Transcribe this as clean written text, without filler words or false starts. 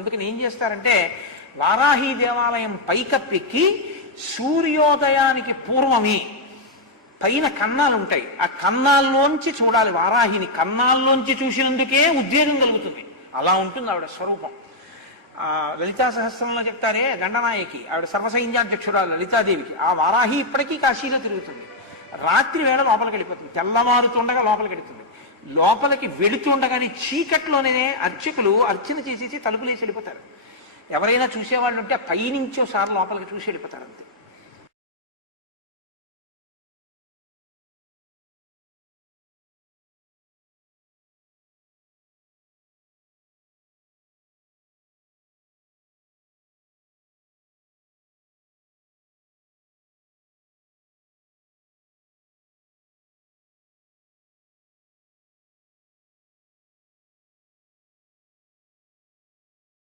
అందుకని ఏం చేస్తారంటే వారాహి దేవాలయం పైకప్పెక్కి సూర్యోదయానికి పూర్వమే పైన కన్నాలు ఉంటాయి, ఆ కన్నాల్లోంచి చూడాలి వారాహిని. కన్నాల్లోంచి చూసినందుకే ఉద్వేగం కలుగుతుంది. అలా ఉంటుంది ఆవిడ స్వరూపం. లలితా సహస్రంలో చెప్తారే గండనాయకి, ఆవిడ సర్వసైన్యాధ్యక్షురాలు లలితాదేవికి. ఆ వారాహి ఇప్పటికీ కాశీలో తిరుగుతుంది. రాత్రి వేళ లోపలికి వెళ్ళిపోతుంది, తెల్లవారుతుండగా లోపలికి వెళుతుంది. లోపలికి వెళుతుండగానే చీకట్లోనే అర్చకులు అర్చన చేసేసి తలుపులేసి వెళ్ళిపోతారు. ఎవరైనా చూసేవాళ్ళు ఉంటే పైనుంచోసారి లోపలికి చూసి వెళ్ళిపోతారు అంతే.